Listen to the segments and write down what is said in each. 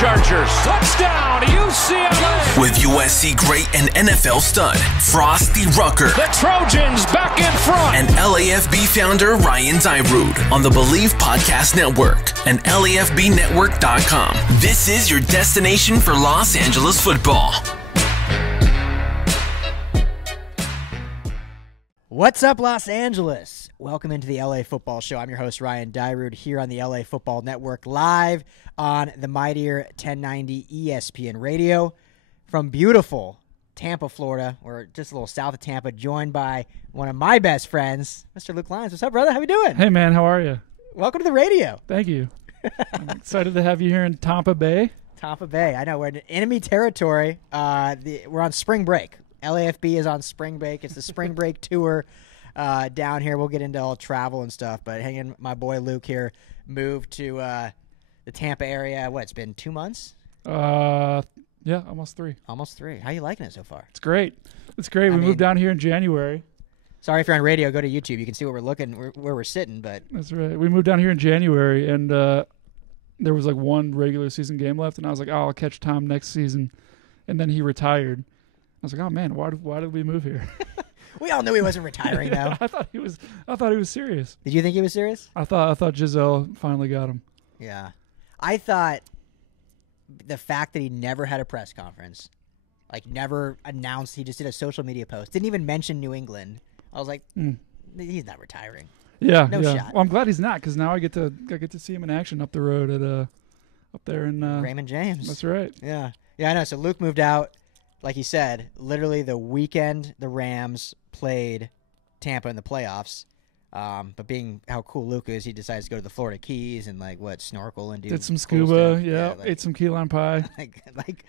Chargers. Touchdown, UCLA. With USC great and NFL stud, Frosty Rucker. The Trojans back in front. And LAFB founder Ryan Dyrud on the Believe Podcast Network and LAFBnetwork.com. This is your destination for Los Angeles football. What's up, Los Angeles? Welcome into the LA Football Show. I'm your host, Ryan Dyrud, here on the LA Football Network, live on the mightier 1090 ESPN Radio from beautiful Tampa, Florida. We're just a little south of Tampa, joined by one of my best friends, Mr. Luke Leins. What's up, brother? How you doing? Hey, man. How are you? Welcome to the radio. Thank you. I'm excited to have you here in Tampa Bay. Tampa Bay. I know. We're in enemy territory. We're on spring break. LAFB is on spring break. It's the spring break tour down here. We'll get into all travel and stuff, but hanging my boy Luke here moved to the Tampa area. What, it's been 2 months? Yeah, almost 3. Almost 3. How you liking it so far? It's great. It's great. We moved down here in January. Sorry if you're on radio, go to YouTube. You can see where we're looking, where we're sitting. But that's right. We moved down here in January, and there was like one regular season game left, and I was like, oh, I'll catch Tom next season. And then he retired. I was like, oh man, why did we move here? We all knew he wasn't retiring, though. I thought he was serious. Did you think he was serious? I thought Giselle finally got him. Yeah, I thought the fact that he never had a press conference, like never announced, he just did a social media post, didn't even mention New England. I was like, he's not retiring. Yeah, no shot. Well, I'm glad he's not, because now I get to see him in action up the road at up there in Raymond James. That's right. Yeah, I know. So Luke moved out. Like he said, literally the weekend the Rams played Tampa in the playoffs. But being how cool Luke is, he decides to go to the Florida Keys and snorkel and did some cool scuba. stuff. Yeah, ate some key lime pie. like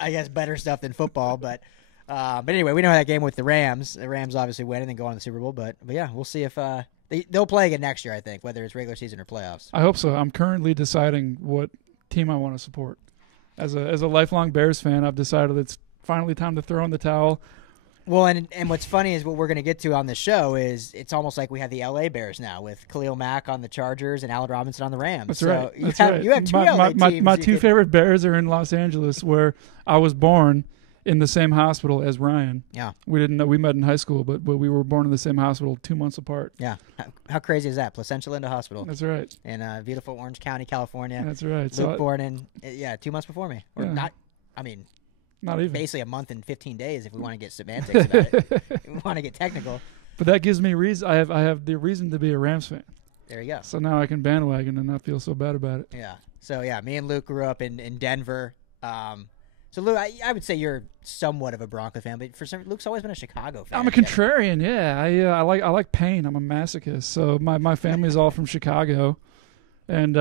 I guess better stuff than football. But anyway, we know how that game with the Rams. The Rams obviously win and then go on to the Super Bowl. But yeah, we'll see if they'll play again next year. I think whether it's regular season or playoffs. I hope so. I'm currently deciding what team I want to support. As a lifelong Bears fan, I've decided it's finally time to throw in the towel. Well, and what's funny is what we're going to get to on the show is it's almost like we have the LA Bears now with Khalil Mack on the Chargers and Allen Robinson on the Rams. That's so right. You have two LA teams. My two favorite Bears are in Los Angeles, where I was born in the same hospital as Ryan. Yeah. We didn't know, we met in high school, but we were born in the same hospital 2 months apart. Yeah. How crazy is that? Placentia Linda Hospital. That's right. In beautiful Orange County, California. That's right. Luke born in 2 months before me. Or not. I mean, not even. Basically a month and 15 days if we want to get semantics about it. If we want to get technical. But that gives me reason. I have the reason to be a Rams fan. There you go. So now I can bandwagon and not feel so bad about it. Yeah. So yeah, me and Luke grew up in Denver. So Luke, I would say you're somewhat of a Bronco fan, but Luke's always been a Chicago fan. I'm a contrarian. Yeah, I like pain. I'm a masochist. So my family's all from Chicago, and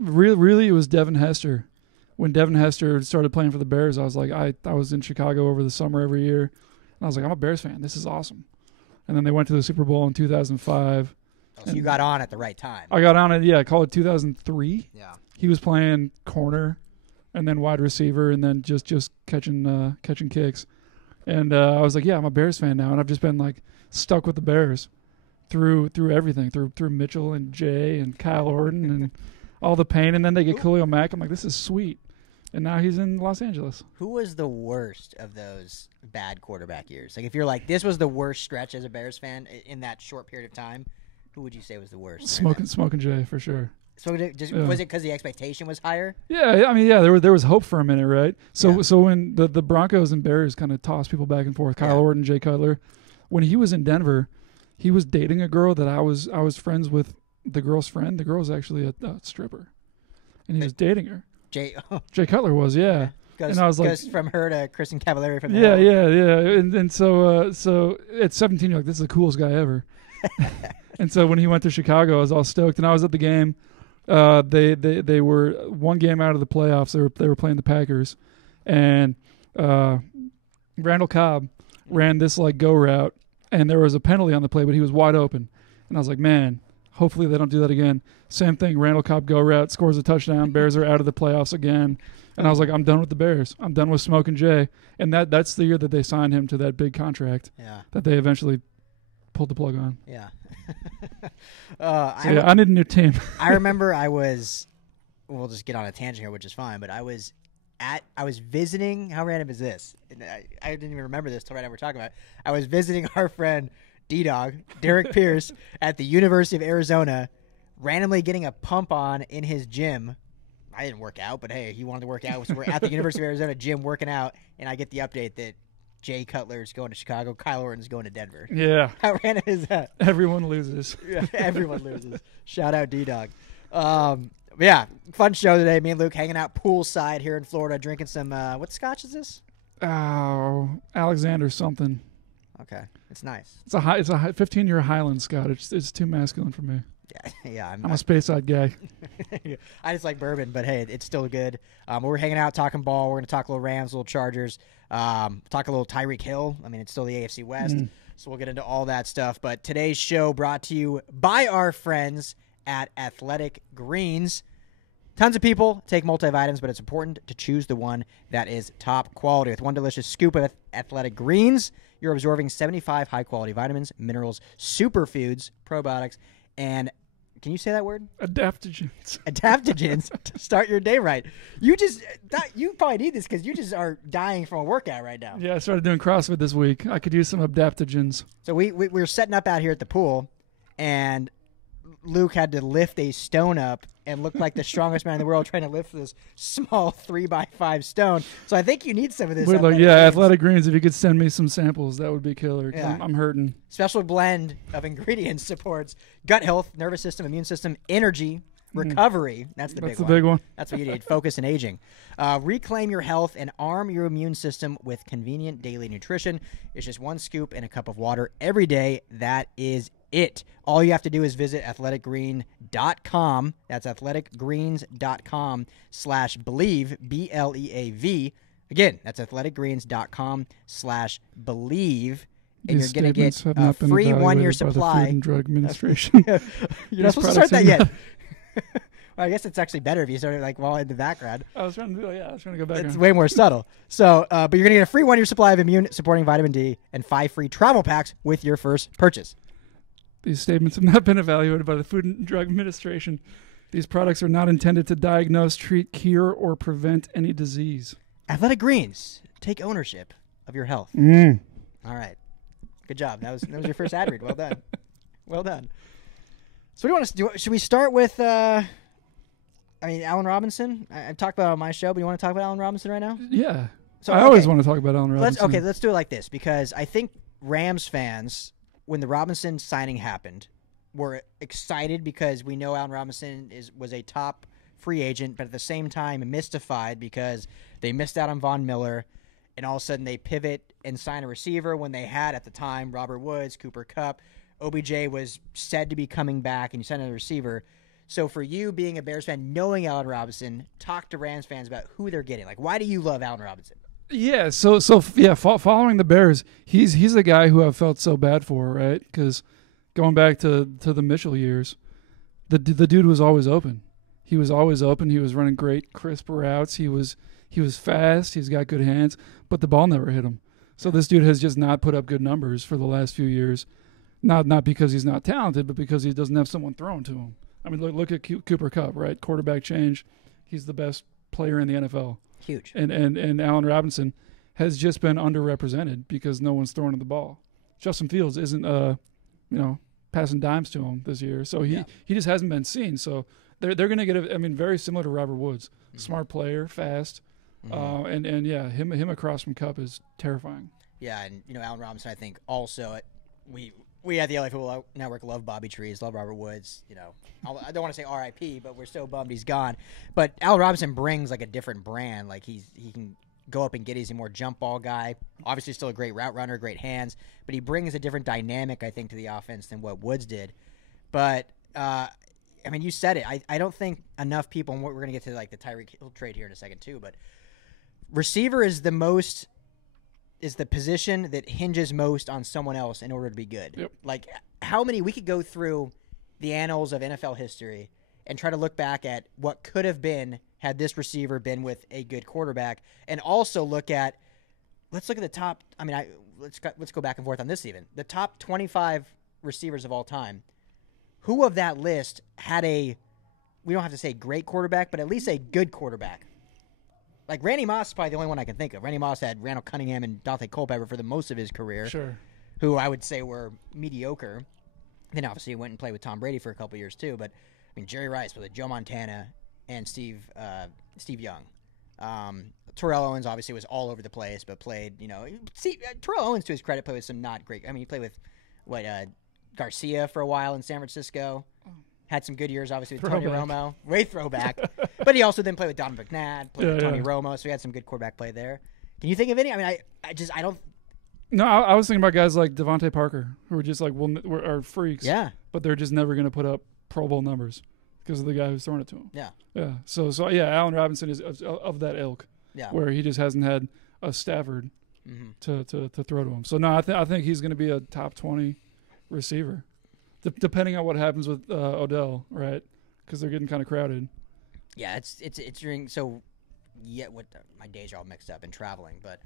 really it was Devin Hester. When Devin Hester started playing for the Bears, I was like, I was in Chicago over the summer every year, and I was like, I'm a Bears fan. This is awesome. And then they went to the Super Bowl in 2005. Oh, so you got on at the right time. I got on it, call it 2003. Yeah. He was playing corner and then wide receiver and then just catching kicks. And I was like, yeah, I'm a Bears fan now. And I've just been stuck with the Bears through everything, through Mitchell and Jay and Kyle Orton and all the pain. And then they get Khalil Mack. I'm like, this is sweet. And now he's in Los Angeles. Who was the worst of those bad quarterback years? If you're like, this was the worst stretch as a Bears fan in that short period of time, who would you say was the worst? Smoking Jay, for sure. So was it because the expectation was higher? Yeah, I mean, there was hope for a minute, right? So when the Broncos and Bears kind of tossed people back and forth, Kyle Orton, Jay Cutler, when he was in Denver, he was dating a girl that I was friends with. The girl's friend. The girl's actually a stripper, and he was dating her. Jay Cutler was, yeah. And I was like, goes from her to Kristen Cavallari from the yeah. And so at 17, you're like, this is the coolest guy ever. And so when he went to Chicago, I was all stoked, and I was at the game. They were one game out of the playoffs. They were playing the Packers, and Randall Cobb ran this go route, and there was a penalty on the play, but he was wide open, and I was like, man, hopefully they don't do that again. Same thing, Randall Cobb go route, scores a touchdown. Bears are out of the playoffs again, and I was like, I'm done with the Bears. I'm done with Smoking Jay, and that's the year that they signed him to that big contract. Yeah. That they eventually pulled the plug on. Yeah. I need a new team. I remember I was we'll just get on a tangent here, which is fine. But I was visiting. How random is this? And I didn't even remember this till right now we're talking about it. I was visiting our friend D-Dog, Derek Pierce, at the University of Arizona, randomly getting a pump on in his gym. I didn't work out, but hey, he wanted to work out. So we're at the University of Arizona gym working out, and I get the update that Jay Cutler's going to Chicago, Kyle Orton's going to Denver. Yeah. How random is that? Everyone loses. Yeah, everyone loses. Shout out D-Dog. Yeah, fun show today. Me and Luke hanging out poolside here in Florida, drinking some, what scotch is this? Oh, Alexander something. Okay, it's nice. It's a 15-year Highland Scotch. It's too masculine for me. Yeah, I'm a Speyside guy. I just like bourbon, but hey, it's still good. We're hanging out, talking ball. We're going to talk a little Rams, a little Chargers, talk a little Tyreek Hill. I mean, it's still the AFC West, so we'll get into all that stuff. But today's show brought to you by our friends at Athletic Greens. Tons of people take multivitamins, but it's important to choose the one that is top quality. With one delicious scoop of Athletic Greens, you're absorbing 75 high-quality vitamins, minerals, superfoods, probiotics, and can you say that word? Adaptogens. Adaptogens to start your day right. You probably need this because you just are dying from a workout right now. Yeah, I started doing CrossFit this week. I could use some adaptogens. So we were setting up out here at the pool, and Luke had to lift a stone up and looked like the strongest man in the world trying to lift this small 3x5 stone. So I think you need some of this. Athletic Greens, if you could send me some samples, that would be killer. Yeah. I'm hurting. Special blend of ingredients supports gut health, nervous system, immune system, energy, recovery. That's the big one. That's what you need. Focus and aging. Reclaim your health and arm your immune system with convenient daily nutrition. It's just one scoop in a cup of water every day. That is it. All you have to do is visit athleticgreen.com. That's athleticgreens.com/believe, BLEAV. Again, that's athleticgreens.com/believe. And you're going to get a free 1-year supply. By the Food and Drug Administration. You're not supposed to start that yet. Well, I guess it's actually better if you start it while in the background. I was trying to go back. It's way more subtle. So, but you're going to get a free 1-year supply of immune-supporting vitamin D and 5 free travel packs with your first purchase. These statements have not been evaluated by the Food and Drug Administration. These products are not intended to diagnose, treat, cure, or prevent any disease. Athletic Greens, take ownership of your health. All right. Good job. That was your first ad read. Well done. Well done. So what do you want to do? Should we start with, Allen Robinson? I've talked about it on my show, but you want to talk about Allen Robinson right now? Yeah. So I always want to talk about Allen Robinson. Let's do it like this, because I think Rams fans, when the Robinson signing happened, were excited because we know Allen Robinson was a top free agent, but at the same time mystified because they missed out on Von Miller, and all of a sudden they pivot and sign a receiver when they had at the time Robert Woods, Cooper Kupp. OBJ was said to be coming back, and you signed a receiver. So for you being a Bears fan, knowing Allen Robinson, talk to Rams fans about who they're getting. Like, why do you love Allen Robinson? Yeah, following the Bears, he's the guy who I've felt so bad for, right? Because going back to the Mitchell years, the dude was always open. He was always open. He was running great, crisp routes. He was fast. He's got good hands, but the ball never hit him. So this dude has just not put up good numbers for the last few years. Not because he's not talented, but because he doesn't have someone throwing to him. I mean, look at Cooper Kupp, right? Quarterback change. He's the best player in the NFL. Huge. And Allen Robinson has just been underrepresented because no one's throwing the ball. Justin Fields isn't, passing dimes to him this year, so he just hasn't been seen. So they're going to get very similar to Robert Woods, smart player, fast, and him across from Kupp is terrifying. Yeah, and Allen Robinson, I think also we at the LA Football Network love Bobby Trees, love Robert Woods. I don't want to say R.I.P., but we're so bummed he's gone. But Allen Robinson brings like a different brand. Like he can go up and get. He's a more jump ball guy. Obviously, still a great route runner, great hands. But he brings a different dynamic, I think, to the offense than what Woods did. But you said it. I don't think enough people. And we're going to get to like the Tyreek Hill trade here in a second too. But receiver is the position that hinges most on someone else in order to be good. Yep. Like how many we could go through the annals of NFL history and try to look back at what could have been had this receiver been with a good quarterback, and also let's look at the top. Let's go back and forth on this even. The top 25 receivers of all time. Who of that list had a we don't have to say great quarterback, but at least a good quarterback. Like Randy Moss is probably the only one I can think of. Randy Moss had Randall Cunningham and Dante Culpepper for the most of his career. Sure. Who I would say were mediocre. Then obviously he went and played with Tom Brady for a couple years too. But I mean, Jerry Rice with Joe Montana and Steve Young. Terrell Owens obviously was all over the place, but played. Terrell Owens, to his credit, played with some not great. I mean, he played with Garcia for a while in San Francisco. Had some good years, obviously, with Tony Romo. Way throwback. But he also then played with Don McNabb, played with Tony Romo, so he had some good quarterback play there. Can you think of any? I mean, I don't. No, I was thinking about guys like Devontae Parker, who are just like, are freaks. Yeah. But they're just never going to put up Pro Bowl numbers because of the guy who's throwing it to him. Yeah. Yeah. So yeah, Allen Robinson is of that ilk. Yeah. Where he just hasn't had a Stafford to throw to him. So no, I think he's going to be a top 20 receiver, depending on what happens with Odell, right? Because they're getting kind of crowded. Yeah, it's during my days are all mixed up in traveling, but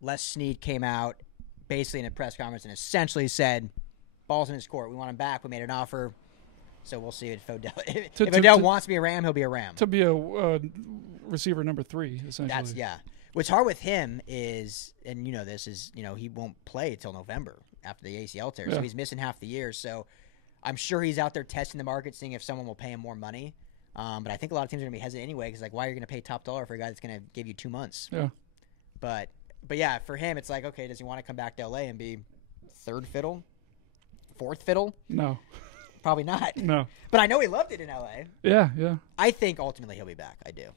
Les Snead came out basically in a press conference and essentially said, "Ball's in his court. We want him back. We made an offer." So we'll see if Odell Odell wants to be a Ram, he'll be a Ram. To be a receiver number 3, essentially. What's hard with him is, and he won't play until November after the ACL tear, so he's missing half the year. So I'm sure he's out there testing the market, seeing if someone will pay him more money. But I think a lot of teams are going to be hesitant anyway because, why are you going to pay top dollar for a guy that's going to give you 2 months? Yeah. But yeah, for him, it's like, okay, does he want to come back to LA and be third fiddle, fourth fiddle? No. Probably not. No. But I know he loved it in LA. Yeah. I think ultimately he'll be back. I do.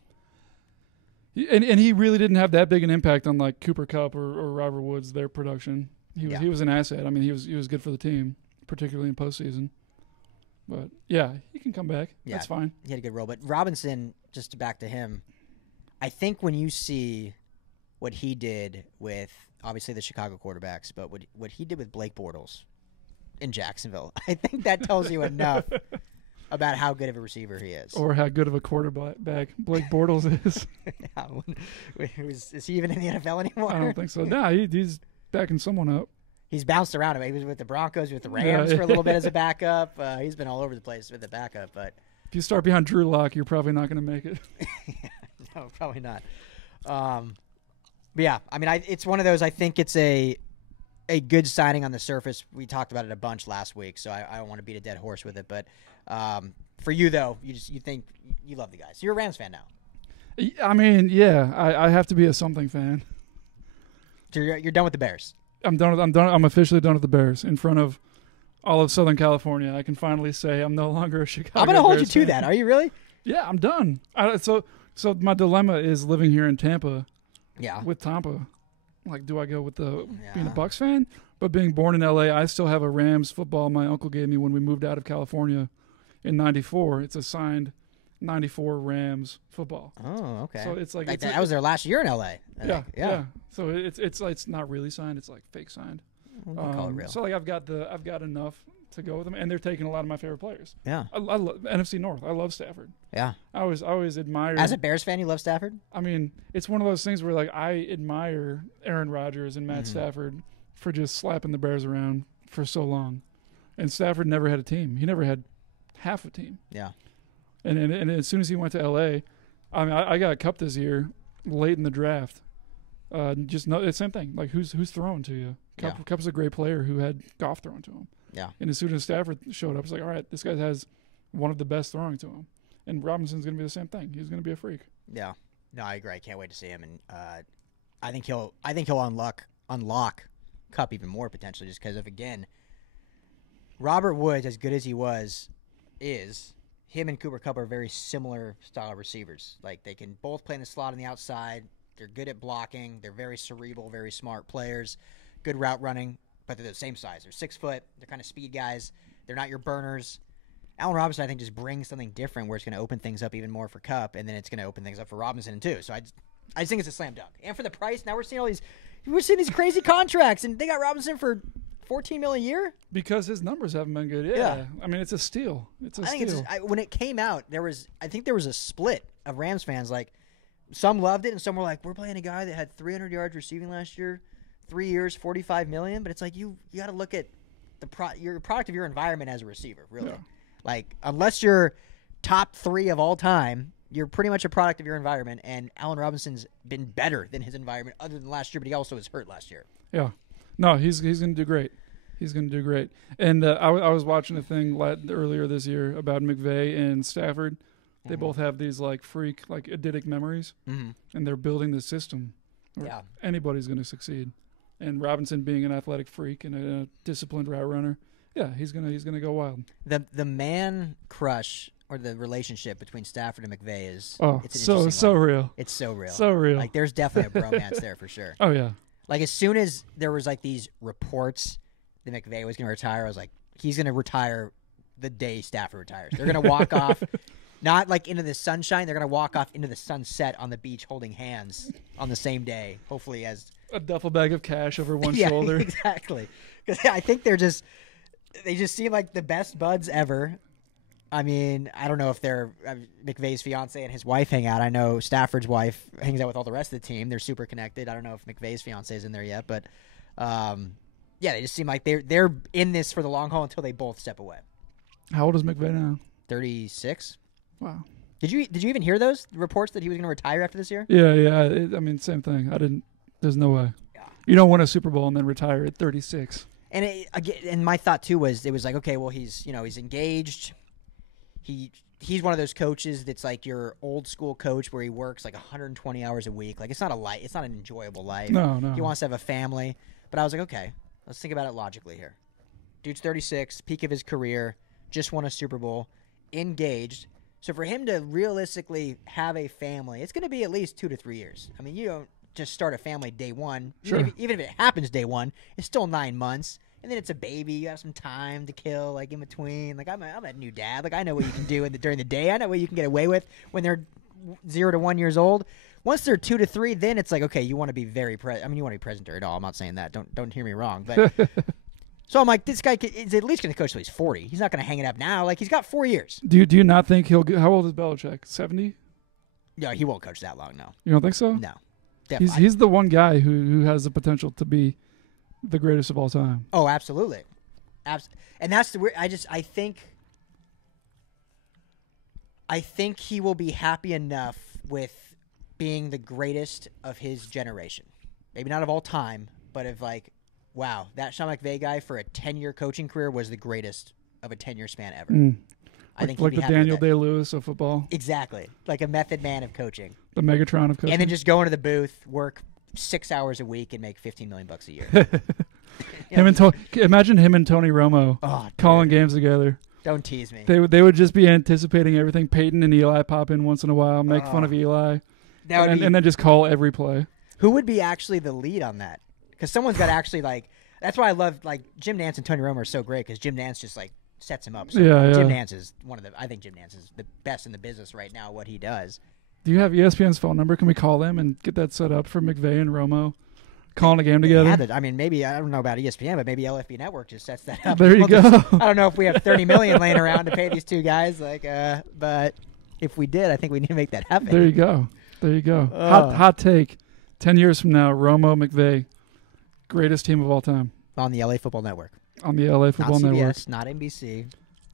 And he really didn't have that big an impact on like Cooper Kupp or Robert Woods, their production. He was an asset. I mean, he was good for the team, particularly in postseason. But yeah, he can come back. Yeah, that's fine. He had a good role. But Robinson, just back to him, I think when you see what he did with obviously the Chicago quarterbacks, but what he did with Blake Bortles in Jacksonville, I think that tells you enough about how good of a receiver he is. Or how good of a quarterback Blake Bortles is. Is he even in the NFL anymore? I don't think so. No, he's backing someone up. He's bounced around. He was with the Broncos, with the Rams for a little bit as a backup. He's been all over the place with the backup. But if you start behind Drew Lock, you're probably not going to make it. No, probably not. But yeah, I mean, it's one of those. I think it's a good signing on the surface. We talked about it a bunch last week, so I don't want to beat a dead horse with it. But for you though, you think you love the guys. You're a Rams fan now. I mean, yeah, I have to be a something fan. So you're done with the Bears. I'm done. I'm officially done with the Bears in front of all of Southern California. I can finally say I'm no longer a Chicago. I'm going to hold Bears you to fan. that. Are you really? Yeah, I'm done. So my dilemma is living here in Tampa. Yeah. With Tampa, like, do I go with being a Bucs fan? But being born in LA, I still have a Rams football my uncle gave me when we moved out of California in '94. It's a signed '94 Rams football. Oh, okay. So it's like that was their last year in LA. Yeah. So it's not really signed. It's like fake signed. We'll call it real. So like I've got enough to go with them, and they're taking a lot of my favorite players. Yeah. I love NFC North. I love Stafford. Yeah. I always admired. As a Bears fan, you love Stafford? I mean, it's one of those things where like I admire Aaron Rodgers and Matt Stafford for just slapping the Bears around for so long, and Stafford never had a team. He never had half a team. Yeah. And as soon as he went to LA, I mean, I got Kupp this year late in the draft. It's the same thing. Like who's throwing to you? Kupp's a great player who had Goff throwing to him. Yeah. And as soon as Stafford showed up, it's like, all right, this guy has one of the best throwing to him. And Robinson's going to be the same thing. He's going to be a freak. Yeah. No, I agree. I can't wait to see him, and I think he'll unlock Kupp even more potentially, just because of, again, Robert Woods, as good as he is him and Cooper Kupp are very similar style receivers. Like they can both play in the slot on the outside. They're good at blocking. They're very cerebral, very smart players. Good route running, but they're the same size. They're 6 foot. They're kind of speed guys. They're not your burners. Allen Robinson, I think, just brings something different where it's going to open things up even more for Kupp, and then it's going to open things up for Robinson too. So I just think it's a slam dunk. And for the price, now we're seeing these crazy contracts, and they got Robinson for $14 million a year because his numbers haven't been good. Yeah. I mean, it's a steal. When it came out, I think there was a split of Rams fans. Like some loved it, and some were like, "We're playing a guy that had 300 yards receiving last year, 3 years, $45 million." But it's like you got to look at your product of your environment as a receiver, really. Yeah. Like unless you're top 3 of all time, you're pretty much a product of your environment, and Allen Robinson's been better than his environment other than last year, but he also was hurt last year. Yeah. No, he's going to do great. He's going to do great. And I was watching a thing earlier this year about McVay and Stafford. They both have these freak, eidetic memories, and they're building this system where anybody's going to succeed. And Robinson being an athletic freak and a disciplined route runner, he's gonna go wild. The man crush or the relationship between Stafford and McVay is so real. It's so real. So real. Like there's definitely a bromance there for sure. Oh yeah. Like as soon as there was these reports that McVay was going to retire, I was like, he's going to retire the day Stafford retires. They're going to walk off, not into the sunshine. They're going to walk off into the sunset on the beach holding hands on the same day, hopefully as a duffel bag of cash over one shoulder. Exactly. Because I think they just seem like the best buds ever. I mean, I don't know if they're McVay's fiance and his wife hang out. I know Stafford's wife hangs out with all the rest of the team. They're super connected. I don't know if McVay's fiance is in there yet, but they just seem like they're in this for the long haul until they both step away. How old is McVay now? 36. Wow. Did you even hear those reports that he was going to retire after this year? Yeah. Same thing. I didn't. There's no way. Yeah. You don't win a Super Bowl and then retire at 36. And my thought too was okay, well he's engaged. He's one of those coaches that's like your old school coach where he works 120 hours a week. It's not it's not an enjoyable life. No. He wants to have a family. But I was like, okay, let's think about it logically here. Dude's 36, peak of his career, just won a Super Bowl, engaged. So for him to realistically have a family, it's going to be at least 2 to 3 years. I mean, you don't just start a family day one. Sure. Even if it happens day one, it's still 9 months. And then it's a baby. You have some time to kill, in between. I'm a new dad. I know what you can do during the day. I know what you can get away with when they're 0 to 1 years old. Once they're 2 to 3, then it's okay, you want to be very present. I mean, you want to be present during it all. I'm not saying that. Don't hear me wrong. But so I'm like, this guy is at least going to coach till he's 40. He's not going to hang it up now. He's got 4 years. Do you not think he'll? How old is Belichick? 70? No, he won't coach that long. No. You don't think so? No. He's the one guy who has the potential to be the greatest of all time. Oh, absolutely. And that's the weird. I think he will be happy enough with being the greatest of his generation. Maybe not of all time, but of wow, that Sean McVay guy for a 10-year coaching career was the greatest of a 10-year span ever. I think the Daniel Day-Lewis of football. Exactly. Like a method man of coaching. The Megatron of coaching. And then just go into the booth, work 6 hours a week, and make $15 million a year. Imagine him and Tony Romo calling games together. Don't tease me. They would just be anticipating everything. Peyton and Eli pop in once in a while, make fun of Eli, and then just call every play. Who would be actually the lead on that? Because someone's got to actually that's why I love Jim Nantz and Tony Romo are so great because Jim Nantz just sets him up. So Jim Nantz is I think Jim Nantz is the best in the business right now. What he does. Do you have ESPN's phone number? Can we call them and get that set up for McVay and Romo calling a game together? I mean, maybe I don't know about ESPN, but maybe LFB Network just sets that up. There you go. I don't know if we have $30 million laying around to pay these two guys. But if we did, I think we need to make that happen. There you go. Hot take. 10 years from now, Romo, McVay, greatest team of all time on the LA Football Network. On the LA Football not CBS, Network. Not NBC.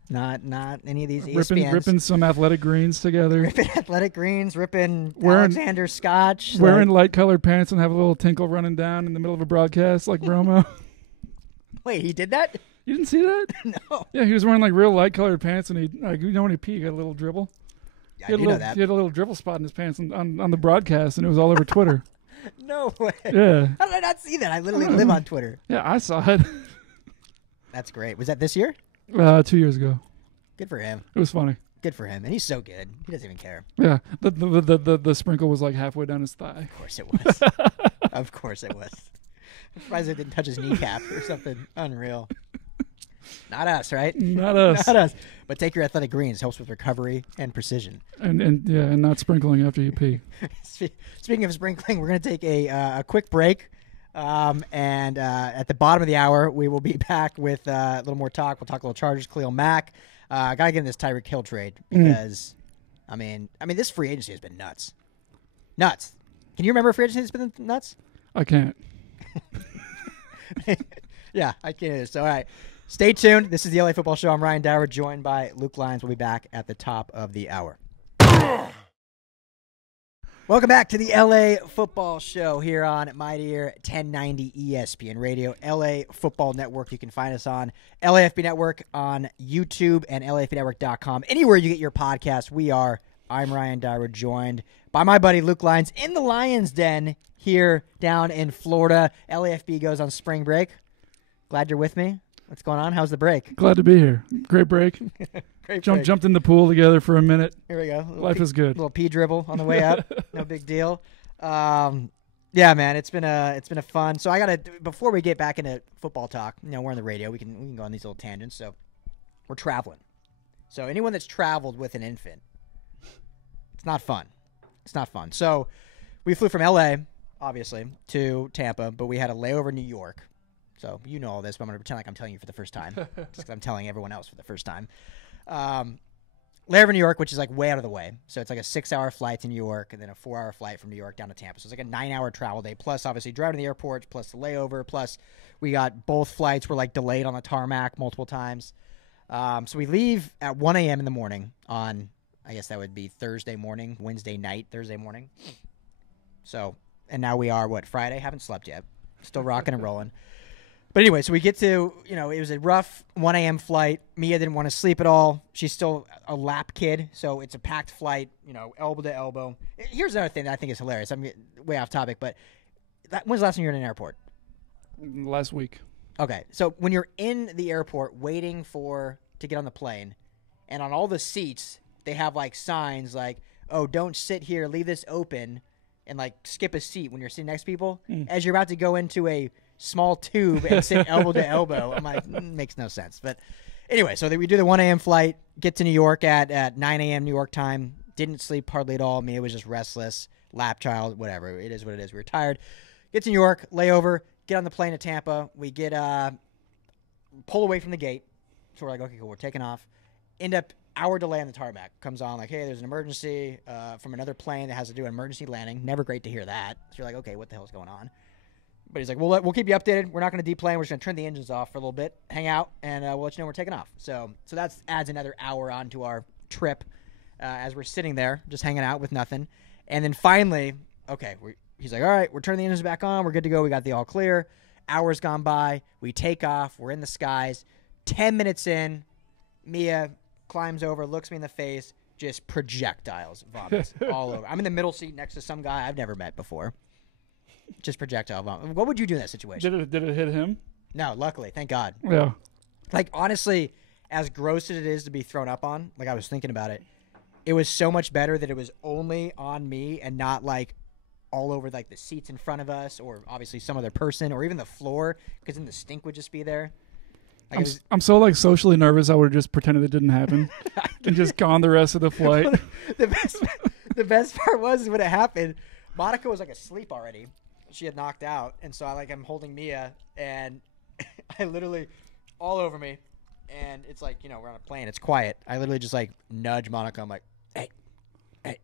Not any of these ESPNs. Ripping some athletic greens together. Ripping Alexander Scotch. Wearing light-colored pants and have a little tinkle running down in the middle of a broadcast like Romo. Wait, he did that? You didn't see that? No. Yeah, he was wearing real light-colored pants, and when he peed, he got a little dribble. Yeah, I know that. He had a little dribble spot in his pants on the broadcast, and it was all over Twitter. No way. Yeah. How did I not see that? I literally live on Twitter. Yeah, I saw it. That's great. Was that this year? 2 years ago. Good for him. It was funny. Good for him. And he's so good. He doesn't even care. Yeah. The sprinkle was halfway down his thigh. Of course it was. Of course it was. I'm surprised it didn't touch his kneecap or something unreal. Not us, right? Not us. Not us. But take your athletic greens. Helps with recovery and precision. And not sprinkling after you pee. Speaking of sprinkling, we're going to take a quick break. And at the bottom of the hour, we will be back with a little more talk. We'll talk a little Chargers, Khalil Mack. I got to get in this Tyreek Hill trade because, I mean, this free agency has been nuts. Nuts. Can you remember free agency has been nuts? I can't. Yeah, I can. So, all right. Stay tuned. This is the LA Football Show. I'm Ryan Dyrud, joined by Luke Leins. We'll be back at the top of the hour. Welcome back to the LA Football Show here on Mighty 1090 ESPN Radio, LA Football Network. You can find us on LAFB Network on YouTube and LAFBnetwork.com. Anywhere you get your podcast, we are. I'm Ryan Dyrud, joined by my buddy Luke Leins in the Lions Den here down in Florida. LAFB goes on spring break. Glad you're with me. What's going on? How's the break? Glad to be here. Great break. Great break. Jumped in the pool together for a minute. Here we go. Life is good. Little pee dribble on the way up. No big deal. Yeah, man, it's been a fun. So I gotta, before we get back into football talk, we're on the radio. We can go on these little tangents. So we're traveling. So anyone that's traveled with an infant, it's not fun. It's not fun. So we flew from LA, obviously, to Tampa, but we had a layover in New York. So you know all this, but I'm going to pretend like I'm telling you for the first time, just because I'm telling everyone else for the first time. Layover in New York, which is like way out of the way. So it's like a 6-hour flight to New York and then a 4-hour flight from New York down to Tampa. So it's like a 9-hour travel day, plus obviously driving to the airport, plus the layover, plus we got both flights were like delayed on the tarmac multiple times. So we leave at 1 a.m. in the morning on, I guess that would be Thursday morning, Wednesday night, Thursday morning. So, and now we are, Friday? Haven't slept yet. Still rocking and rolling. But anyway, so we get to, it was a rough 1 a.m. flight. Mia didn't want to sleep at all. She's still a lap kid, so it's a packed flight, elbow to elbow. Here's another thing that I think is hilarious. I'm way off topic, but when's the last time you were in an airport? Last week. Okay, so when you're in the airport waiting to get on the plane, and on all the seats, they have like signs like, oh, don't sit here, leave this open, and like skip a seat when you're sitting next to people. As you're about to go into a small tube and sit elbow to elbow. I'm like, makes no sense. But anyway, so we do the 1 a.m. flight, get to New York at 9 a.m. New York time. Didn't sleep hardly at all. Mia was just restless, lap child, whatever. It is what it is. We were tired. Get to New York, layover, get on the plane to Tampa. We get pull away from the gate. So we're like, okay, cool, we're taking off. End up hour delay on the tarmac. Comes on like, hey, there's an emergency from another plane that has to do an emergency landing. Never great to hear that. So you're like, okay, what the hell's going on? But he's like, we'll keep you updated. We're not going to deplane. We're just going to turn the engines off for a little bit, hang out, and we'll let you know we're taking off. So that adds another hour onto our trip as we're sitting there just hanging out with nothing. And then finally, okay, he's like, all right, we're turning the engines back on. We're good to go. We got the all clear. Hours gone by. We take off. We're in the skies. 10 minutes in, Mia climbs over, looks me in the face, just projectiles, vomits all over. I'm in the middle seat next to some guy I've never met before. Just projectile vomit. What would you do in that situation? Did it hit him? No, luckily. Thank God. Yeah. Like, honestly, as gross as it is to be thrown up on, like I was thinking about it, it was so much better that it was only on me and not like all over like the seats in front of us or obviously some other person or even the floor because then the stink would just be there. Like I'm so like socially nervous I would have just pretended it didn't happen and just gone the rest of the flight. The best part was when it happened, Monica was like asleep already. She had knocked out, and so I'm holding Mia, and I literally, all over me, and it's like, we're on a plane, it's quiet. I literally just like nudge Monica. I'm like, hey, I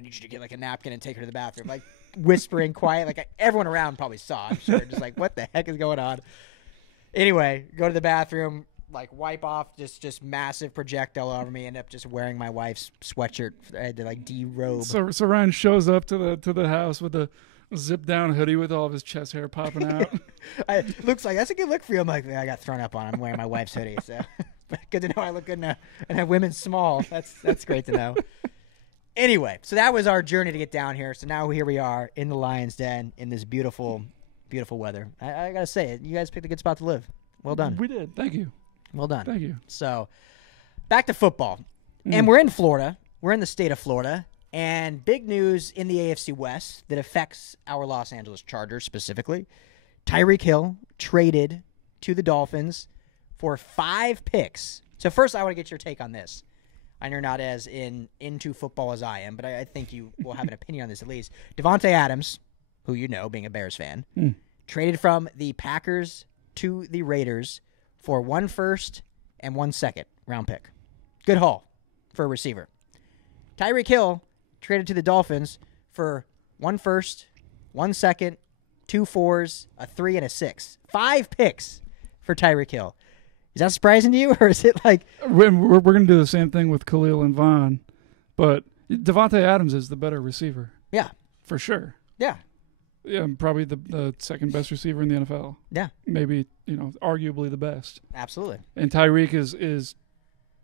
need you to get like a napkin and take her to the bathroom. Like whispering quiet, like everyone around probably saw, I'm sure, just like, what the heck is going on? Anyway, go to the bathroom, like wipe off just massive projectile over me, end up just wearing my wife's sweatshirt. I had to like derobe. So Ryan shows up to the house with a zip down hoodie with all of his chest hair popping out. Looks like that's a good look for you. I'm like, I got thrown up on. I'm wearing my wife's hoodie, so but good to know I look good and have women's small. That's great to know. Anyway, so that was our journey to get down here. So now here we are in the Lions Den in this beautiful, beautiful weather. I gotta say it. You guys picked a good spot to live. Well done. We did. Thank you. Well done. Thank you. So back to football, and we're in Florida. We're in the state of Florida. And big news in the AFC West that affects our Los Angeles Chargers specifically. Tyreek Hill traded to the Dolphins for 5 picks. So first, I want to get your take on this. I know you're not as into football as I am, but I think you will have an opinion on this at least. Devontae Adams, who you know, being a Bears fan, traded from the Packers to the Raiders for 1 first and 1 second round pick. Good haul for a receiver. Tyreek Hill traded to the Dolphins for 1 first, 1 second, 2 fours, a 3, and a 6. 5 picks for Tyreek Hill. Is that surprising to you, or is it like We're going to do the same thing with Khalil and Vaughn, but Devontae Adams is the better receiver. Yeah. For sure. Yeah. Yeah, probably the second best receiver in the NFL. Yeah. Maybe, arguably the best. Absolutely. And Tyreek is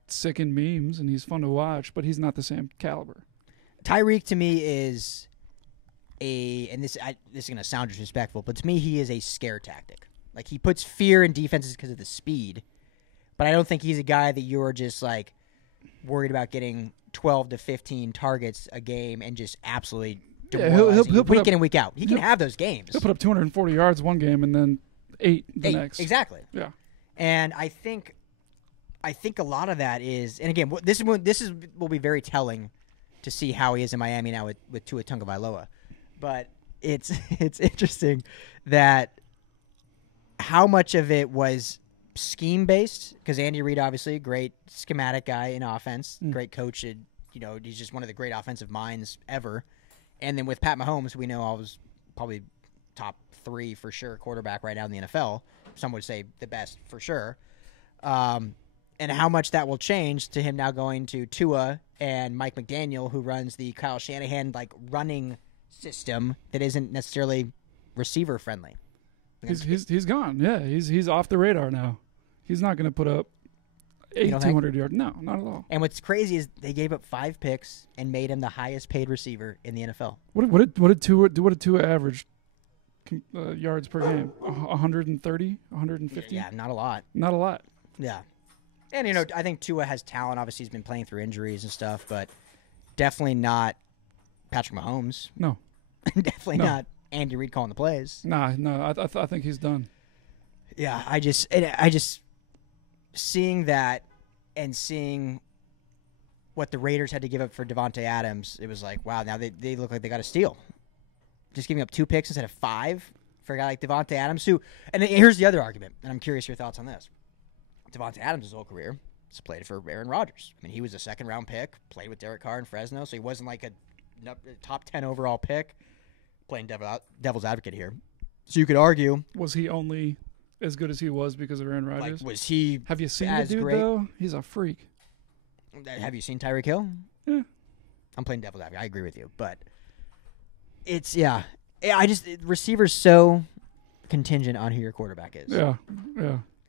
sick in memes, and he's fun to watch, but he's not the same caliber. Tyreek to me is and this is going to sound disrespectful, but to me he is a scare tactic. Like, he puts fear in defenses because of the speed, but I don't think he's a guy that you're just like worried about getting 12 to 15 targets a game and just absolutely demoralizing he'll week in and week out. He can have those games. He'll put up 240 yards one game and then 8 the next. Exactly. Yeah. And I think a lot of that is, and again, this will be very telling to see how he is in Miami now with Tua Tagovailoa. But it's interesting that how much of it was scheme based, because Andy Reid, obviously great schematic guy in offense, great coach. He's just one of the great offensive minds ever. And then with Pat Mahomes, we know I was probably top 3 for sure quarterback right now in the NFL. Some would say the best for sure. And how much that will change to him now going to Tua and Mike McDaniel, who runs the Kyle Shanahan running system that isn't necessarily receiver friendly. He's gone. Yeah, he's off the radar now. He's not going to put up 200 yards. No, not at all. And what's crazy is they gave up 5 picks and made him the highest paid receiver in the NFL. What did Tua average yards per game? 130, 150? Yeah, not a lot. Not a lot. Yeah. And, I think Tua has talent. Obviously, he's been playing through injuries and stuff, but definitely not Patrick Mahomes. No. Definitely not Andy Reid calling the plays. No. I think he's done. Yeah, I just seeing that and seeing what the Raiders had to give up for Devontae Adams, it was like, wow, now they look like they got a steal. Just giving up 2 picks instead of 5 for a guy like Devontae Adams, and here's the other argument, and I'm curious your thoughts on this. Devontae Adams' whole career has played for Aaron Rodgers. I mean, he was a second-round pick, played with Derek Carr in Fresno, so he wasn't like a top 10 overall pick. Playing devil's advocate here. So you could argue, was he only as good as he was because of Aaron Rodgers? Was he? Have you seen as the dude great? though? He's a freak. Have you seen Tyreek Hill? Yeah. I'm playing devil's advocate. I agree with you, but receivers so contingent on who your quarterback is. Yeah.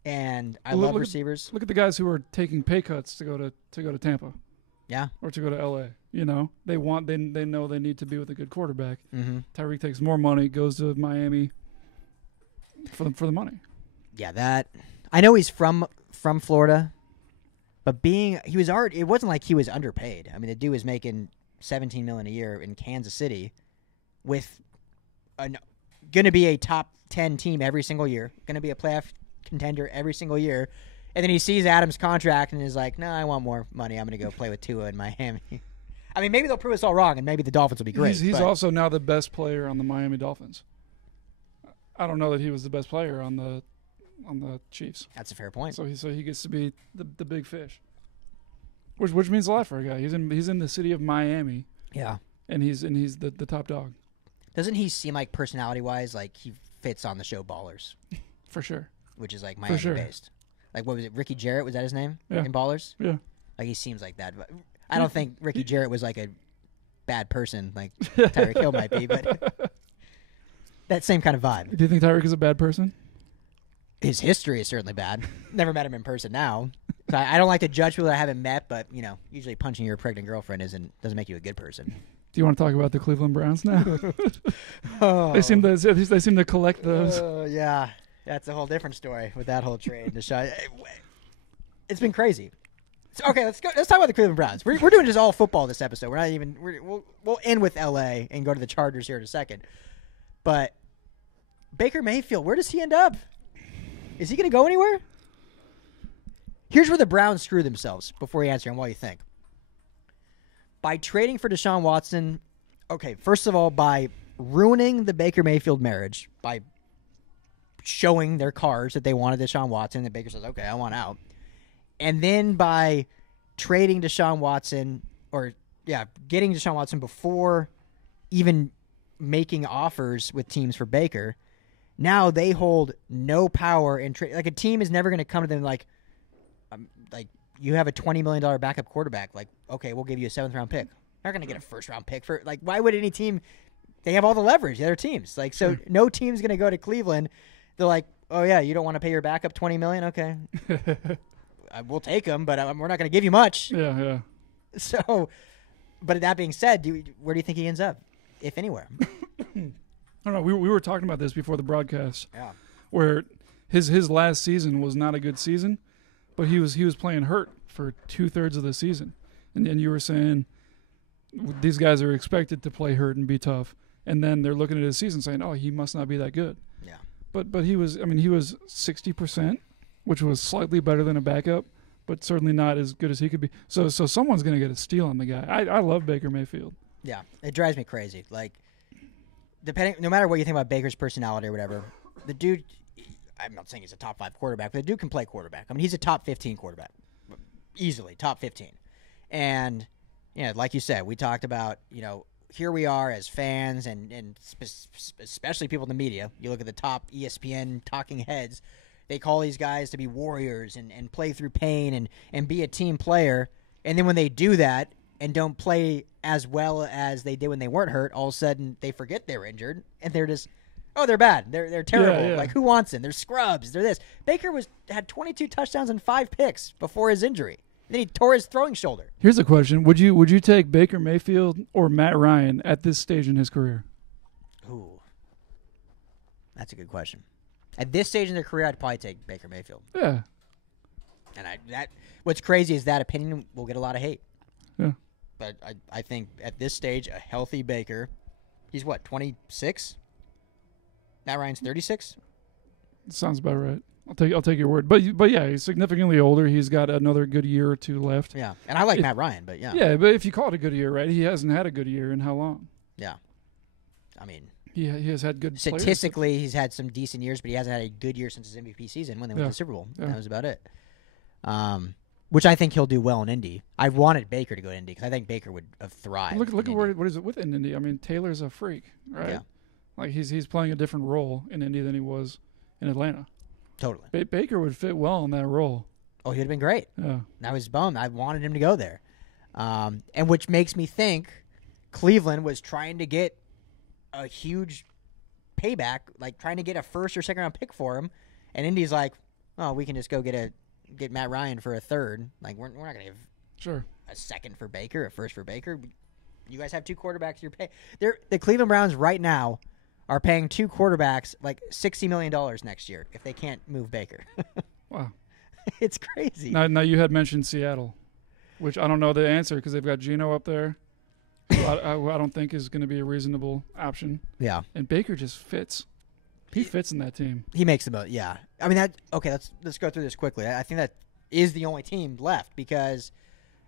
And I love receivers. Look at the guys who are taking pay cuts to go to Tampa. Yeah. Or to go to LA. They know they need to be with a good quarterback. Mm-hmm. Tyreek takes more money, goes to Miami for the money. Yeah, that I know he's from Florida, but it wasn't like he was underpaid. I mean, the dude was making $17 million a year in Kansas City with going to be a top 10 team every single year, going to be a playoff contender every single year. And then he sees Adams' contract and is like, no, I want more money. I'm going to go play with Tua in Miami. I mean, maybe they'll prove us all wrong, and maybe the Dolphins will be great. He's also now the best player on the Miami Dolphins. I don't know that he was the best player on the Chiefs. That's a fair point. So he gets to be the big fish, which means a lot for a guy. He's in the city of Miami. Yeah, and he's the top dog. Doesn't he seem like personality-wise like he fits on the show Ballers? For sure. Which is like Miami-based. Like, what was it? Ricky Jarrett, was that his name? Yeah. In Ballers? Yeah. Like, he seems like that. But I don't think Ricky Jarrett was like a bad person like Tyreek Hill might be, but that same kind of vibe. Do you think Tyreek is a bad person? His history is certainly bad. Never met him in person now. So I don't like to judge people that I haven't met, but, usually punching your pregnant girlfriend doesn't make you a good person. Do you want to talk about the Cleveland Browns now? Oh. They seem to collect those. Yeah. That's a whole different story with that whole trade. It's been crazy. Okay, let's go. Let's talk about the Cleveland Browns. We're doing just all football this episode. We're not even. We'll end with LA and go to the Chargers here in a second. But Baker Mayfield, where does he end up? Is he going to go anywhere? Here's where the Browns screw themselves. Before you answer, and what you think. By trading for Deshaun Watson, okay, first of all, by ruining the Baker Mayfield marriage by showing their cards that they wanted Deshaun Watson, and Baker says, okay, I want out. And then by trading Deshaun Watson, getting Deshaun Watson before even making offers with teams for Baker, now they hold no power in trade. Like, a team is never going to come to them like, like you have a $20 million backup quarterback. Like, okay, we'll give you a 7th round pick. They're not going to get a 1st round pick for like. Why would any team? They have all the leverage. The other teams, like, so no team's going to go to Cleveland. They're like, oh yeah, you don't want to pay your backup $20 million? Okay, we'll take him, but we're not going to give you much. Yeah. So, but that being said, where do you think he ends up, if anywhere? I don't know. We were talking about this before the broadcast. Yeah. Where his last season was not a good season, but he was playing hurt for 2/3 of the season, and you were saying these guys are expected to play hurt and be tough, and then they're looking at his season saying, oh, he must not be that good. Yeah. But he was 60%, which was slightly better than a backup, but certainly not as good as he could be. So someone's going to get a steal on the guy. I love Baker Mayfield. Yeah, it drives me crazy. Like, no matter what you think about Baker's personality or whatever, the dude, I'm not saying he's a top 5 quarterback, but the dude can play quarterback. I mean, he's a top 15 quarterback. Easily, top 15. And, like you said, we talked about, here we are as fans and especially people in the media. You look at the top ESPN talking heads. They call these guys to be warriors and play through pain and be a team player. And then when they do that and don't play as well as they did when they weren't hurt, all of a sudden they forget they were injured and they're just, oh, they're bad. They're terrible. Yeah. Like, who wants them? They're scrubs. They're this. Baker had 22 touchdowns and 5 picks before his injury. Then he tore his throwing shoulder. Here's a question: Would you take Baker Mayfield or Matt Ryan at this stage in his career? Ooh, that's a good question. At this stage in their career, I'd probably take Baker Mayfield. Yeah. And what's crazy is that opinion will get a lot of hate. Yeah. But I think at this stage, a healthy Baker, he's what, 26? Matt Ryan's 36? Sounds about right. I'll take your word. But yeah, he's significantly older. He's got another good year or two left. Yeah. And I like Matt Ryan, but yeah. Yeah, but if you call it a good year, right? He hasn't had a good year in how long? Yeah. I mean, he has had good statistically, players. He's had some decent years, but he hasn't had a good year since his MVP season when they went to the Super Bowl. Yeah. That was about it. Which I think he'll do well in Indy. I wanted Baker to go to Indy because I think Baker would have thrived. Look at what is it with Indy? I mean, Taylor's a freak, right? Yeah. Like he's playing a different role in Indy than he was in Atlanta. Totally. Baker would fit well in that role. Oh, he would have been great. Yeah. I was bummed. I wanted him to go there. And which makes me think Cleveland was trying to get a huge payback, like trying to get a 1st or 2nd round pick for him. And Indy's like, oh, we can just go get Matt Ryan for a 3rd. Like, we're not going to give a 2nd for Baker, a 1st for Baker. You guys have 2 quarterbacks you're paying. The Cleveland Browns right now are paying 2 quarterbacks like $60 million next year if they can't move Baker. Wow. It's crazy. Now you had mentioned Seattle, which I don't know the answer because they've got Geno up there, who I don't think is going to be a reasonable option. Yeah. And Baker just fits. He fits in that team. He makes the most. Yeah. I mean, okay, let's go through this quickly. I think that is the only team left because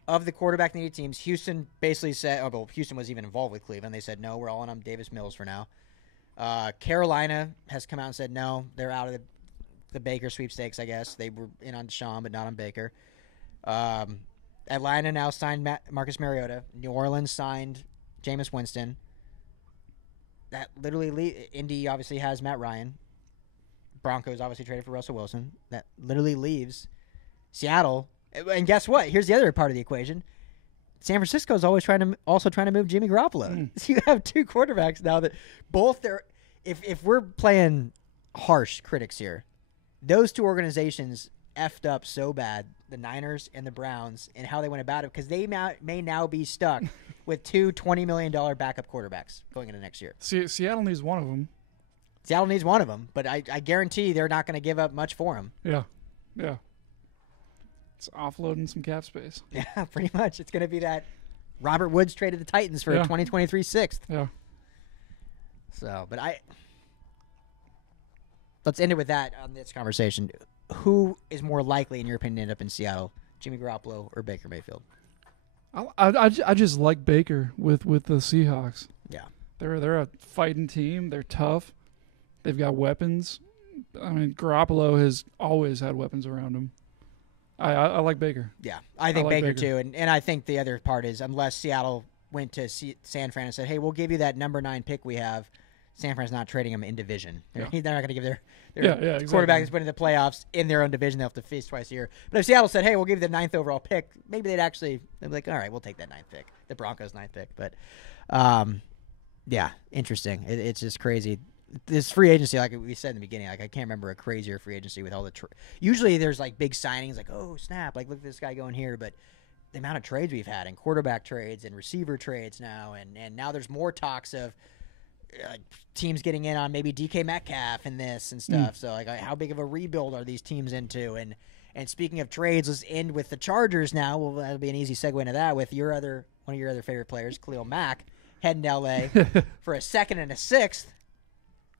of the quarterback needed teams. Houston basically said, Houston was even involved with Cleveland. They said, no, we're all in on Davis Mills for now. Carolina has come out and said no, they're out of the Baker sweepstakes, I guess. They were in on Deshaun, but not on Baker. Atlanta now signed Marcus Mariota. New Orleans signed Jameis Winston. That literally Indy obviously has Matt Ryan. Broncos obviously traded for Russell Wilson. That literally leaves Seattle. And guess what? Here's the other part of the equation. San Francisco is always trying to move Jimmy Garoppolo. So you have 2 quarterbacks now that both their if we're playing harsh critics here, those 2 organizations effed up so bad, the Niners and the Browns, and how they went about it because they may now be stuck with 2 $20 million backup quarterbacks going into next year. Seattle needs one of them. Seattle needs one of them, but I guarantee they're not going to give up much for him. Yeah. It's offloading some cap space. Yeah, pretty much. It's going to be that Robert Woods traded the Titans for a 2023 6th. Yeah. So, but let's end it with that on this conversation. Who is more likely, in your opinion, to end up in Seattle, Jimmy Garoppolo or Baker Mayfield? I just like Baker with the Seahawks. Yeah. They're a fighting team. They're tough. They've got weapons. I mean, Garoppolo has always had weapons around him. I like Baker. Yeah, I think Baker too. And I think the other part is unless Seattle went to San Fran and said, hey, we'll give you that number 9 pick we have, San Fran's not trading him in division. They're not going to give their exactly. quarterback that's put in the playoffs in their own division. They'll have to face twice a year. But if Seattle said, hey, we'll give you the 9th overall pick, maybe they'd be like, all right, we'll take that 9th pick, the Broncos' 9th pick. But, yeah, interesting. It's just crazy. This free agency, like we said in the beginning, like I can't remember a crazier free agency with all the usually there's like big signings, like, oh, snap, like look at this guy going here. But the amount of trades we've had and quarterback trades and receiver trades now, and now there's more talks of teams getting in on maybe DK Metcalf and this and stuff. So like how big of a rebuild are these teams into? And speaking of trades, let's end with the Chargers now. Well, that'll be an easy segue into that with one of your other favorite players, Khalil Mack, heading to LA for a 2nd and a 6th.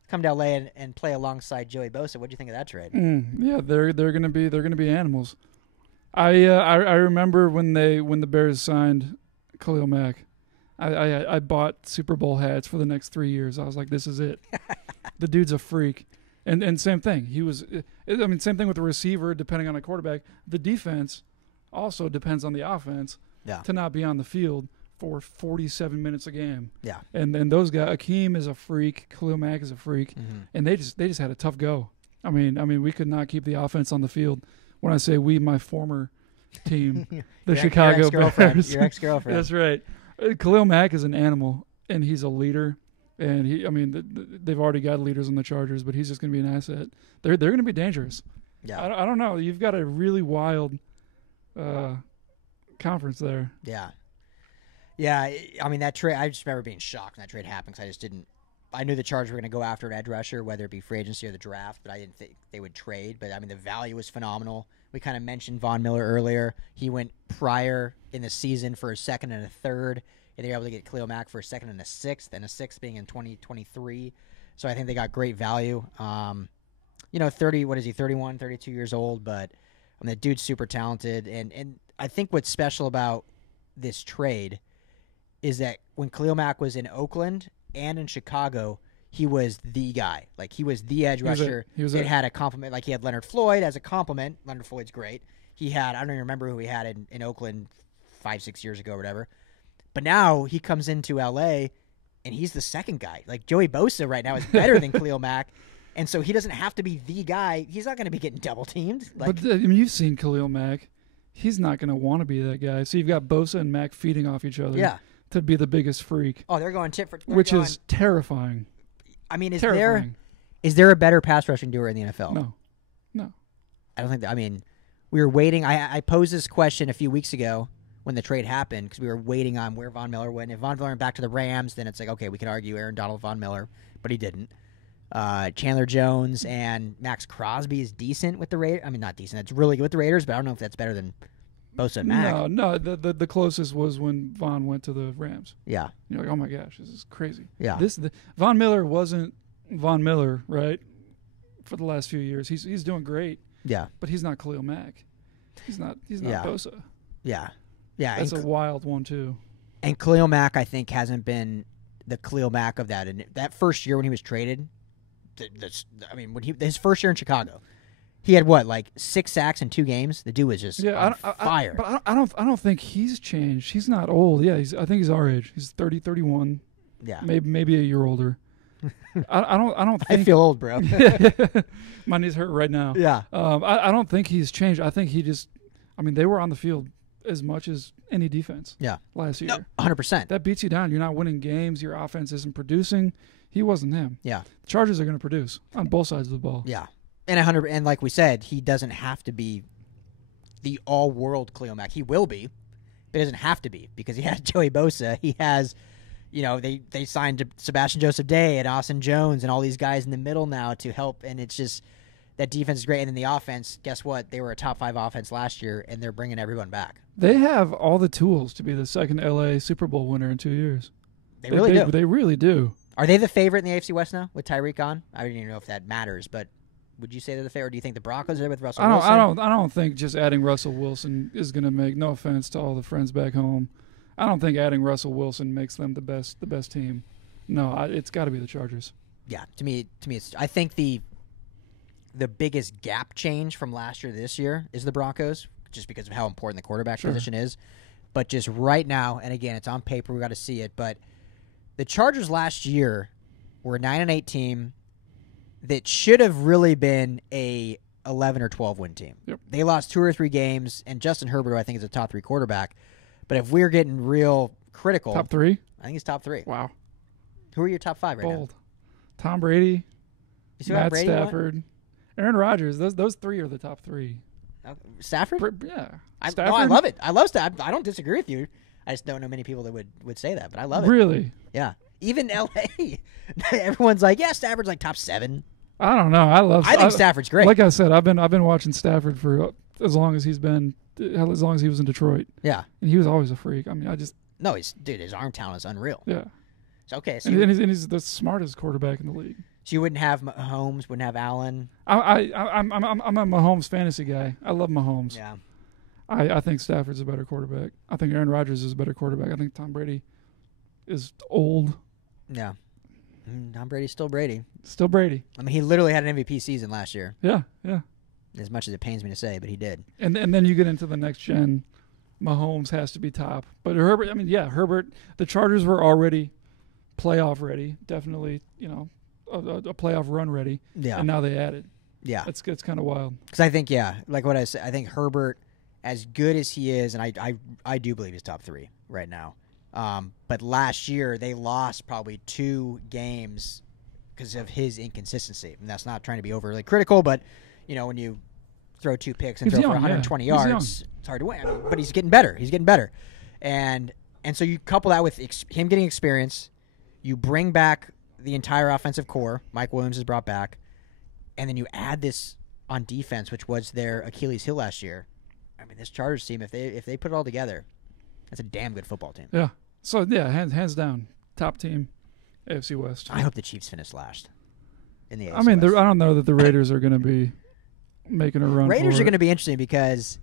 Come to LA and play alongside Joey Bosa. What do you think of that trade? Yeah, they're gonna be animals. I remember when the Bears signed Khalil Mack. I bought Super Bowl hats for the next 3 years. I was like, this is it. The dude's a freak. And same thing. Same thing with the receiver, depending on a quarterback. The defense also depends on the offense to not be on the field for 47 minutes a game. Yeah. And those guys, Akeem is a freak, Khalil Mack is a freak, and they just had a tough go. I mean, we could not keep the offense on the field. When I say we, my former team, the Chicago Bears. Your ex-girlfriend. That's right. Khalil Mack is an animal, and he's a leader. And they've already got leaders on the Chargers, but he's just going to be an asset. They're going to be dangerous. Yeah. I don't know. You've got a really wild conference there. Yeah. Yeah, I mean, that trade, I just remember being shocked when that trade happened because I knew the Chargers were going to go after an edge rusher, whether it be free agency or the draft, but I didn't think they would trade. But, I mean, the value was phenomenal. We kind of mentioned Von Miller earlier. He went prior in the season for a 2nd and a 3rd, and they were able to get Khalil Mack for a 2nd and a 6th, and a 6th being in 2023. So I think they got great value. 31, 32 years old, but the dude's super talented. And I think what's special about this trade is that when Khalil Mack was in Oakland and in Chicago, he was the guy. Like, he was the edge rusher. It had a compliment. Like, he had Leonard Floyd as a compliment. Leonard Floyd's great. He had, I don't even remember who he had in Oakland 5-6 years ago or whatever. But now he comes into L.A., and he's the second guy. Like, Joey Bosa right now is better than Khalil Mack. And so he doesn't have to be the guy. He's not going to be getting double-teamed. But, you've seen Khalil Mack. He's not going to want to be that guy. So you've got Bosa and Mack feeding off each other. Yeah. To be the biggest freak. Oh, they're going tit for tat. Which is terrifying. I mean, is there a better pass rushing duo in the NFL? No. I don't think that. I mean, we were waiting. I posed this question a few weeks ago when the trade happened because we were waiting on where Von Miller went. If Von Miller went back to the Rams, then it's like, okay, we can argue Aaron Donald, Von Miller, but he didn't. Chandler Jones and Max Crosby is decent with the Raiders. I mean, not decent. It's really good with the Raiders, but I don't know if that's better than Bosa and Mack. No. The closest was when Von went to the Rams. Yeah. You're like, oh my gosh, this is crazy. Yeah. Von Miller wasn't Von Miller, right? For the last few years, he's doing great. Yeah. But he's not Khalil Mack. He's not Bosa. Yeah. Yeah. That's a wild one too. And Khalil Mack, I think, hasn't been the Khalil Mack of that. And that first year when he was traded, his first year in Chicago. He had 6 sacks in 2 games. The dude was just on fire. But I don't think he's changed. He's not old. Yeah, I think he's our age. He's 30, 31. Yeah, maybe a year older. I don't think I feel old, bro. My knees hurt right now. Yeah. I don't think he's changed. I think he just. I mean, they were on the field as much as any defense. Yeah. Last year. 100%. That beats you down. You're not winning games. Your offense isn't producing. He wasn't him. Yeah. The Chargers are going to produce on both sides of the ball. Yeah. And like we said, he doesn't have to be the all-world Khalil Mack. He will be, but he doesn't have to be because he has Joey Bosa. He has, they signed Sebastian Joseph Day and Austin Jones and all these guys in the middle now to help. And it's just that defense is great. And then the offense, guess what? They were a top 5 offense last year, and they're bringing everyone back. They have all the tools to be the second LA Super Bowl winner in 2 years. They really do. They really do. Are they the favorite in the AFC West now with Tyreek on? I don't even know if that matters, but would you say they're the favorite? Or do you think the Broncos are there with Russell Wilson? I don't think just adding Russell Wilson is going to make. No offense to all the friends back home, I don't think adding Russell Wilson makes them the best team. No, it's got to be the Chargers. Yeah, to me, it's. I think the biggest gap change from last year to this year is the Broncos, just because of how important the quarterback position is. But just right now, and again, it's on paper, we got to see it. But the Chargers last year were a 9-8 team that should have really been a 11 or 12 win team. Yep. They lost 2 or 3 games, and Justin Herbert, who I think, is a top 3 quarterback. But if we're getting real critical, Top 3? I think he's top 3. Wow. Who are your top 5 right Bold. Tom Brady, You still got Matt Brady, Stafford, Aaron Rodgers. Those 3 are the top 3. Stafford? Yeah. I Stafford? love it. I love Stafford. I don't disagree with you. I just don't know many people that would say that, but I love it. Really? Yeah. Even L.A., everyone's like, yeah, Stafford's like top 7. I don't know. I think Stafford's great. Like I said, I've been watching Stafford for as long as he was in Detroit, Yeah. and he was always a freak. I mean, No, his arm talent is unreal. yeah. So, okay, so, And he's the smartest quarterback in the league. so you wouldn't have Mahomes, wouldn't have Allen. I'm a Mahomes fantasy guy. I love Mahomes. Yeah. I think Stafford's a better quarterback. I think Aaron Rodgers is a better quarterback. I think Tom Brady is old. Yeah. Tom Brady's still Brady. Still Brady. I mean, he literally had an MVP season last year, Yeah. as much as it pains me to say, but he did. And then you get into the next gen. Mahomes has to be top. But Herbert, Herbert, the Chargers were already playoff ready. Definitely, a playoff run ready. Yeah. And now they added. Yeah. It's kind of wild. Because I think, like what I said, I think Herbert, as good as he is, and I do believe he's top 3 right now. But last year they lost probably 2 games because of his inconsistency. And that's not trying to be overly critical, but when you throw 2 picks and He's throw for young, 120 yeah. He's yards, it's hard to win. I mean, but he's getting better. He's getting better, and so you couple that with him getting experience. You bring back the entire offensive core. Mike Williams is brought back, and then you add this on defense, which was their Achilles heel last year. I mean, this Chargers team, if they put it all together, that's a damn good football team. Yeah. So yeah, hands down, top team, AFC West. I hope the Chiefs finish last in the AFC I mean, West. I don't know that the Raiders are going to be making a run. Raiders for are going it. to be interesting because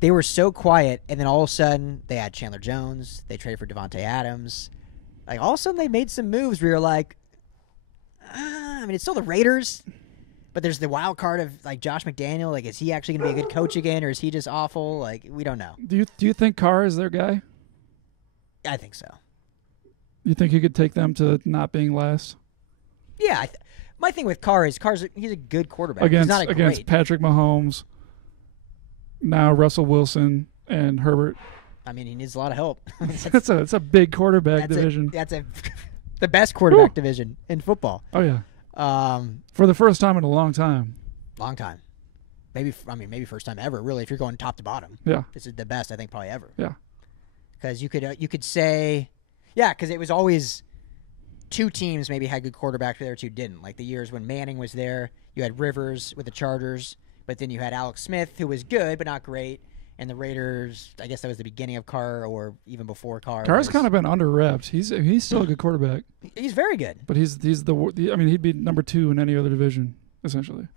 they were so quiet, and then all of a sudden they had Chandler Jones. They traded for Devontae Adams. Like all of a sudden they made some moves where you're like, I mean, it's still the Raiders, but there's the wild card of like Josh McDaniel. Like, is he actually going to be a good coach again, or is he just awful? Like, we don't know. Do you think Carr is their guy? I think so. You think he could take them to not being last Yeah. My thing with Carr is he's a good quarterback. He's not a against great. Patrick Mahomes, now Russell Wilson and Herbert? I mean, he needs a lot of help. It's a big quarterback division. That's the best quarterback division in football. Oh yeah. For the first time in a long time. Long time. Maybe first time ever, really, if you're going top to bottom. Yeah. This is the best, I think, probably ever. Yeah. Because you could say, yeah, because it was always 2 teams maybe had good quarterbacks, but the other 2 didn't. Like the years when Manning was there, you had Rivers with the Chargers, but then you had Alex Smith, who was good but not great, and the Raiders. I guess that was the beginning of Carr, or even before Carr. Carr's kind of been under-repped. He's still a good quarterback, He's very good. but he's he'd be number 2 in any other division essentially,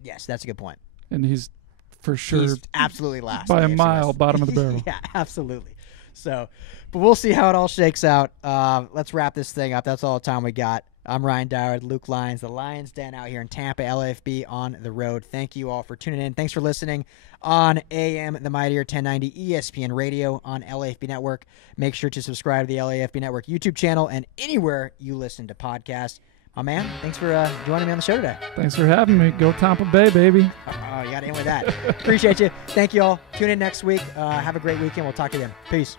Yes, that's a good point. and he's for sure He's absolutely last by in a the AFC mile West. bottom of the barrel. Yeah, absolutely. So, but we'll see how it all shakes out. Let's wrap this thing up. That's all the time we got. I'm Ryan Dyrud, Luke Leins, the Lions Den out here in Tampa, LAFB on the road. Thank you all for tuning in. Thanks for listening on AM, the Mightier 1090 ESPN Radio on LAFB Network. Make sure to subscribe to the LAFB Network YouTube channel and anywhere you listen to podcasts. My man, thanks for joining me on the show today. Thanks for having me. Go Tampa Bay, baby. Oh, you got to end with that. Appreciate you. Thank you all. Tune in next week. Have a great weekend. We'll talk to you then. Peace.